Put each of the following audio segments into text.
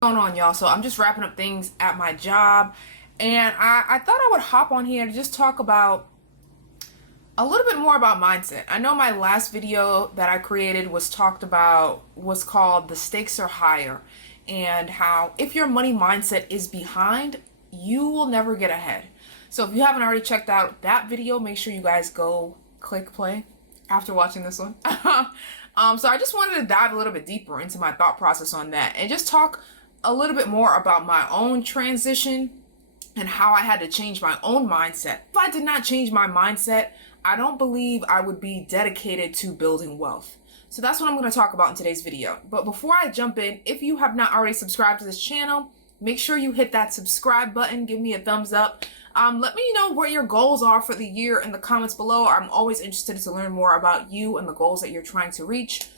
Going on, y'all? So I'm just wrapping up things at my job, and I thought I would hop on here to just talk about a little bit more about mindset. I know my last video that I created was called "The Stakes Are Higher," and how if your money mindset is behind, you will never get ahead. So if you haven't already checked out that video, make sure you guys go click play after watching this one. So I just wanted to dive a little bit deeper into my thought process on that and just talk a little bit more about my own transition and how I had to change my own mindset. If I did not change my mindset, I don't believe I would be dedicated to building wealth. So that's what I'm going to talk about in today's video. But before I jump in, if you have not already subscribed to this channel, make sure you hit that subscribe button, give me a thumbs up. Let me know what your goals are for the year in the comments below. I'm always interested to learn more about you and the goals that you're trying to reach.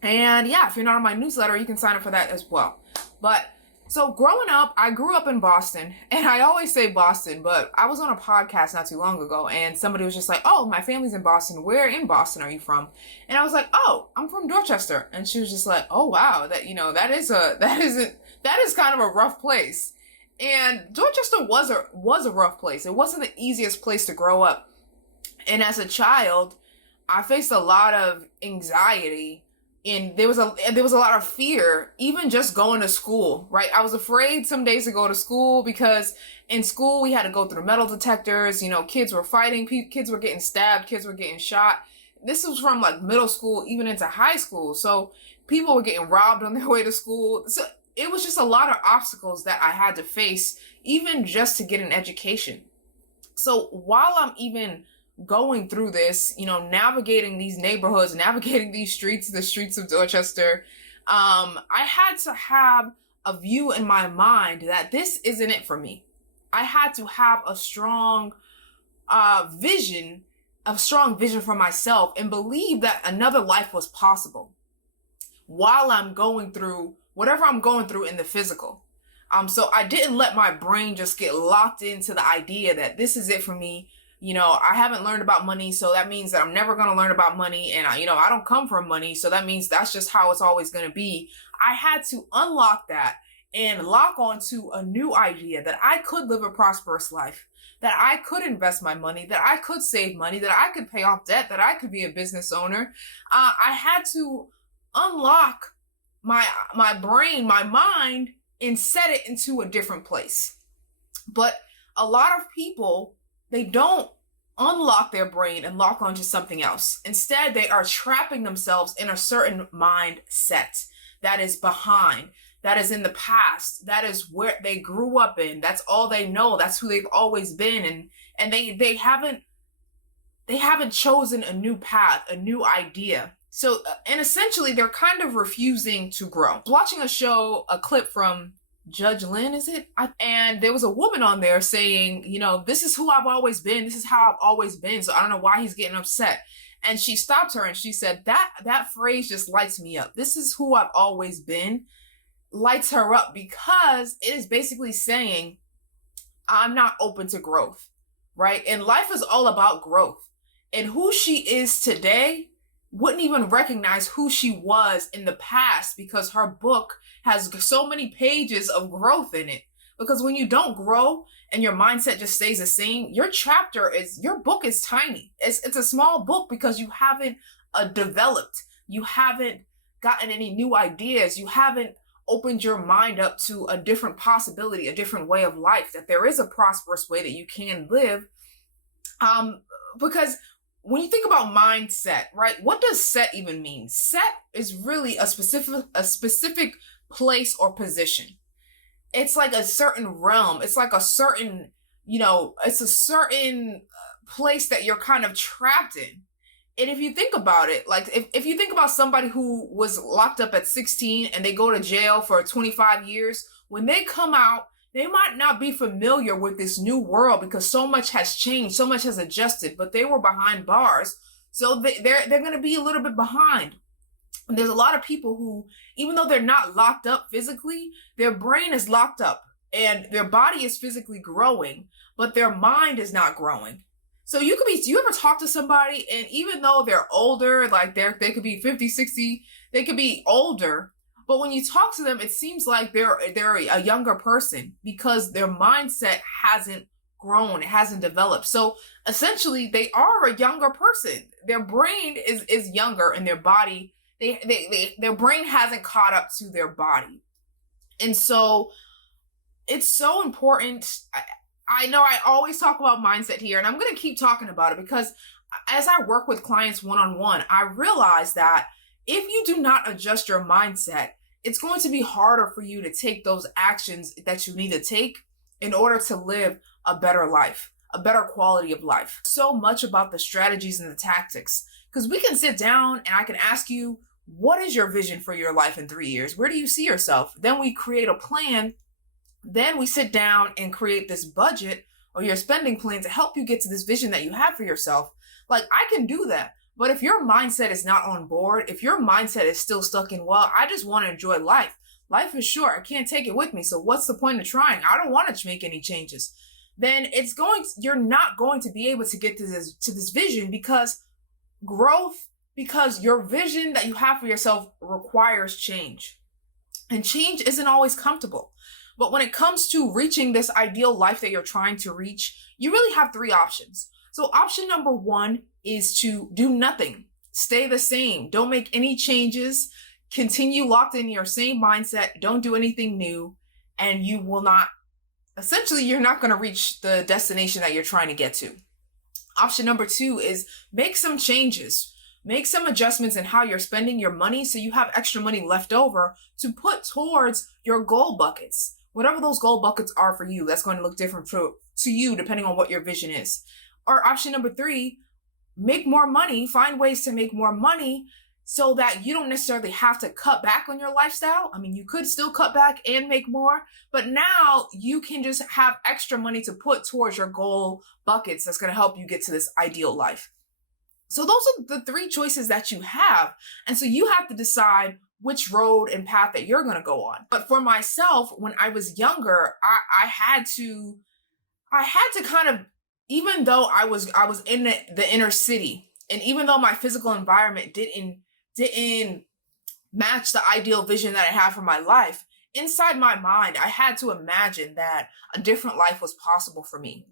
And yeah, if you're not on my newsletter, you can sign up for that as well. But so growing up, I grew up in Boston, and I always say Boston, but I was on a podcast not too long ago, and somebody was just like, "Oh, my family's in Boston. Where in Boston are you from?" And I was like, "Oh, I'm from Dorchester." And she was just like, "Oh, wow, that is kind of a rough place." And Dorchester was a rough place. It wasn't the easiest place to grow up. And as a child, I faced a lot of anxiety, and there was a lot of fear, even just going to school, right? I was afraid some days to go to school because in school we had to go through metal detectors. Kids were fighting, kids were getting stabbed, kids were getting shot. This was from like middle school even into high school. So people were getting robbed on their way to school. So it was just a lot of obstacles that I had to face, even just to get an education. So while I'm even going through this, navigating these neighborhoods, navigating these streets, the streets of Dorchester, I had to have a view in my mind that this isn't it for me. I had to have a strong vision for myself and believe that another life was possible while I'm going through whatever I'm going through in the physical. So I didn't let my brain just get locked into the idea that this is it for me. I haven't learned about money, so that means that I'm never going to learn about money. And I don't come from money, so that means that's just how it's always going to be. I had to unlock that and lock onto a new idea that I could live a prosperous life, that I could invest my money, that I could save money, that I could pay off debt, that I could be a business owner. I had to unlock my brain, my mind, and set it into a different place. But a lot of people, they don't unlock their brain and lock onto something else. Instead, they are trapping themselves in a certain mindset that is behind, that is in the past, that is where they grew up in. That's all they know. That's who they've always been. And they haven't chosen a new path, a new idea. So, and essentially they're kind of refusing to grow. Watching a clip from Judge Lynn, is it? And there was a woman on there saying, this is who I've always been. This is how I've always been. So I don't know why he's getting upset. And she stopped her and she said, that phrase just lights me up. This is who I've always been lights her up because it is basically saying, I'm not open to growth, right? And life is all about growth. And who she is today wouldn't even recognize who she was in the past because her book has so many pages of growth in it. Because when you don't grow and your mindset just stays the same, your book is tiny. It's a small book because you haven't developed. You haven't gotten any new ideas. You haven't opened your mind up to a different possibility, a different way of life, that there is a prosperous way that you can live. Because when you think about mindset, right? What does set even mean? Set is really a specific place or position. It's like a certain realm. It's like a certain, it's a certain place that you're kind of trapped in. And if you think about it, like if you think about somebody who was locked up at 16 and they go to jail for 25 years, when they come out, they might not be familiar with this new world because so much has changed, so much has adjusted, but they were behind bars. So they're going to be a little bit behind. And there's a lot of people who, even though they're not locked up physically, their brain is locked up and their body is physically growing, but their mind is not growing. So you ever talk to somebody and even though they're older, like they could be 50, 60, they could be older, But when you talk to them, it seems like they're a younger person because their mindset hasn't grown, it hasn't developed. So essentially they are a younger person. Their brain is younger and their body, their brain hasn't caught up to their body. And so it's so important. I know I always talk about mindset here, and I'm going to keep talking about it because as I work with clients one-on-one, I realize that if you do not adjust your mindset, it's going to be harder for you to take those actions that you need to take in order to live a better life, a better quality of life. So much about the strategies and the tactics, because we can sit down and I can ask you, what is your vision for your life in 3 years? Where do you see yourself? Then we create a plan. Then we sit down and create this budget or your spending plan to help you get to this vision that you have for yourself. Like, I can do that. But if your mindset is not on board, if your mindset is still stuck in, well, I just want to enjoy life. Life is short. I can't take it with me. So what's the point of trying? I don't want to make any changes. Then you're not going to be able to get to this vision because your vision that you have for yourself requires change. And change isn't always comfortable. But when it comes to reaching this ideal life that you're trying to reach, you really have 3 options. So option number 1 is to do nothing. Stay the same. Don't make any changes. Continue locked in your same mindset. Don't do anything new. And you will not, essentially, you're not going to reach the destination that you're trying to get to. Option number 2 is make some changes. Make some adjustments in how you're spending your money so you have extra money left over to put towards your goal buckets. Whatever those goal buckets are for you, that's going to look different to you depending on what your vision is. Or option number 3, make more money, find ways to make more money so that you don't necessarily have to cut back on your lifestyle. I mean, you could still cut back and make more, but now you can just have extra money to put towards your goal buckets that's going to help you get to this ideal life. So those are the 3 choices that you have. And so you have to decide which road and path that you're going to go on. But for myself, when I was younger, I had to kind of, even though I was in the inner city, and even though my physical environment didn't match the ideal vision that I had for my life, inside my mind, I had to imagine that a different life was possible for me.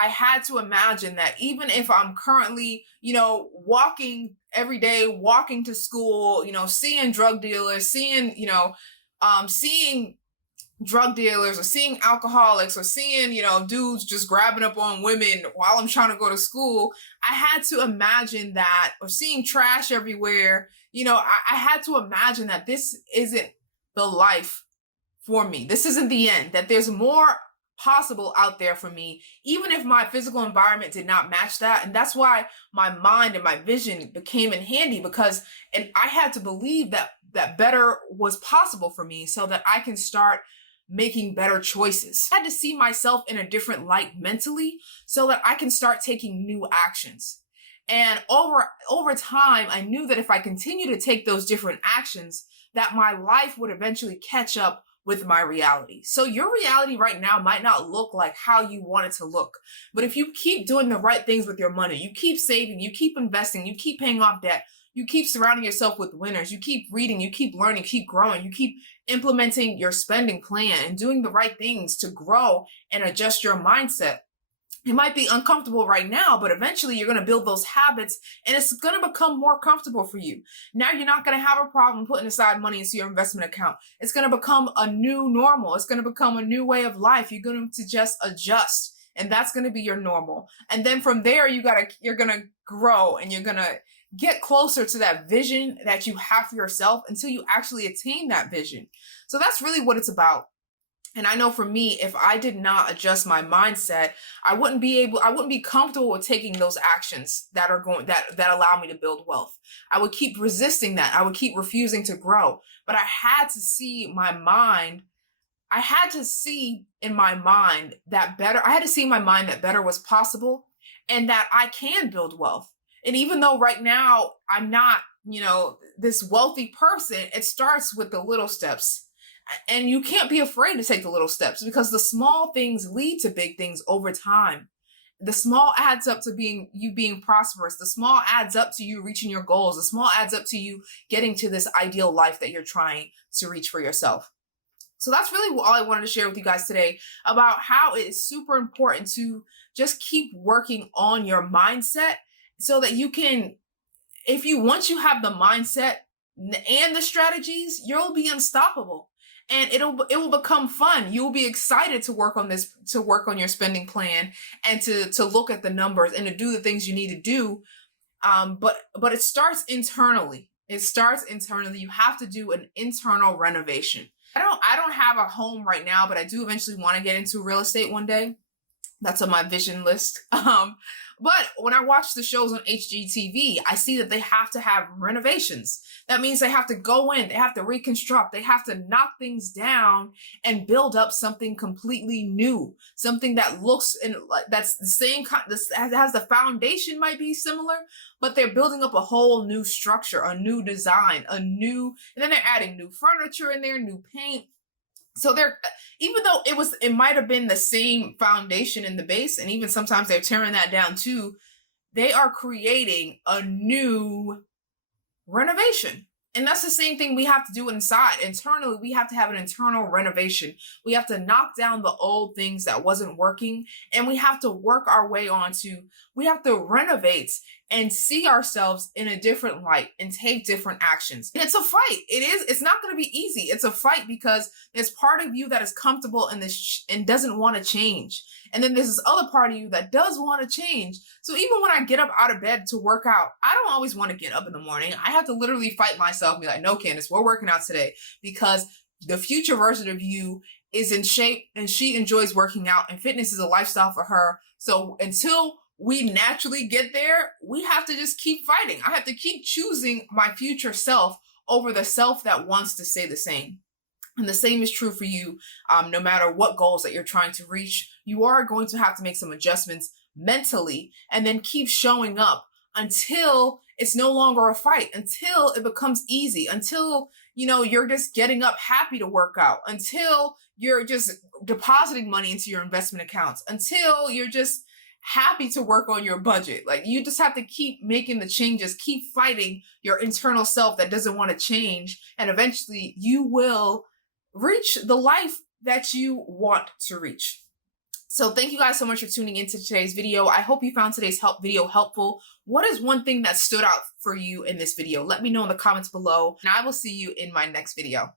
I had to imagine that even if I'm currently, walking every day, walking to school, seeing drug dealers, seeing drug dealers or seeing alcoholics or seeing, dudes just grabbing up on women while I'm trying to go to school, I had to imagine that, or seeing trash everywhere, I had to imagine that this isn't the life for me. This isn't the end, that there's more possible out there for me, even if my physical environment did not match that. And that's why my mind and my vision became in handy, because I had to believe that better was possible for me so that I can start making better choices. I had to see myself in a different light mentally so that I can start taking new actions. And over time, I knew that if I continue to take those different actions, that my life would eventually catch up with my reality. So your reality right now might not look like how you want it to look. But if you keep doing the right things with your money, you keep saving, you keep investing, you keep paying off debt, you keep surrounding yourself with winners, you keep reading, you keep learning, keep growing, you keep implementing your spending plan and doing the right things to grow and adjust your mindset. It might be uncomfortable right now, but eventually you're going to build those habits and it's going to become more comfortable for you. Now you're not going to have a problem putting aside money into your investment account. It's going to become a new normal. It's going to become a new way of life. You're going to just adjust, and that's going to be your normal. And then from there, you're going to grow and you're going to get closer to that vision that you have for yourself until you actually attain that vision. So that's really what it's about. And I know for me, if I did not adjust my mindset, I wouldn't be comfortable with taking those actions that allow me to build wealth. I would keep resisting that. I would keep refusing to grow. But I had to see in my mind that better was possible and that I can build wealth. And even though right now I'm not, this wealthy person, it starts with the little steps. And you can't be afraid to take the little steps because the small things lead to big things over time. the small adds up to you being prosperous. The small adds up to you reaching your goals. The small adds up to you getting to this ideal life that you're trying to reach for yourself. So that's really all I wanted to share with you guys today about how it is super important to just keep working on your mindset so that you can, once you have the mindset and the strategies, you'll be unstoppable. And it will become fun. You will be excited to work on your spending plan and to look at the numbers and to do the things you need to do. But it starts internally. It starts internally. You have to do an internal renovation. I don't have a home right now, but I do eventually want to get into real estate one day. That's on my vision list. But when I watch the shows on HGTV, I see that they have to have renovations. That means they have to go in, they have to reconstruct, they have to knock things down and build up something completely new, something that looks and that's the same kind, has the foundation might be similar, but they're building up a whole new structure, a new design, and then they're adding new furniture in there, new paint. So even though it might have been the same foundation in the base, and even sometimes they're tearing that down too, they are creating a new renovation. And that's the same thing we have to do inside. Internally, we have to have an internal renovation. We have to knock down the old things that wasn't working, and we have to work our way we have to renovate and see ourselves in a different light and take different actions. And it's a fight. It's not going to be easy. It's a fight because there's part of you that is comfortable in this and doesn't want to change. And then there's this other part of you that does want to change. So even when I get up out of bed to work out, I don't always want to get up in the morning. I have to literally fight myself and be like, no, Candice, we're working out today, because the future version of you is in shape and she enjoys working out, and fitness is a lifestyle for her. So until we naturally get there, we have to just keep fighting. I have to keep choosing my future self over the self that wants to stay the same. And the same is true for you. No matter what goals that you're trying to reach, you are going to have to make some adjustments mentally and then keep showing up until it's no longer a fight, until it becomes easy, until, you're just getting up happy to work out, until you're just depositing money into your investment accounts, until you're just happy to work on your budget. Like, you just have to keep making the changes, keep fighting your internal self that doesn't want to change, and eventually you will reach the life that you want to reach. So thank you guys so much for tuning into today's video. I hope you found today's video helpful. What is one thing that stood out for you in this video? Let me know in the comments below, and I will see you in my next video.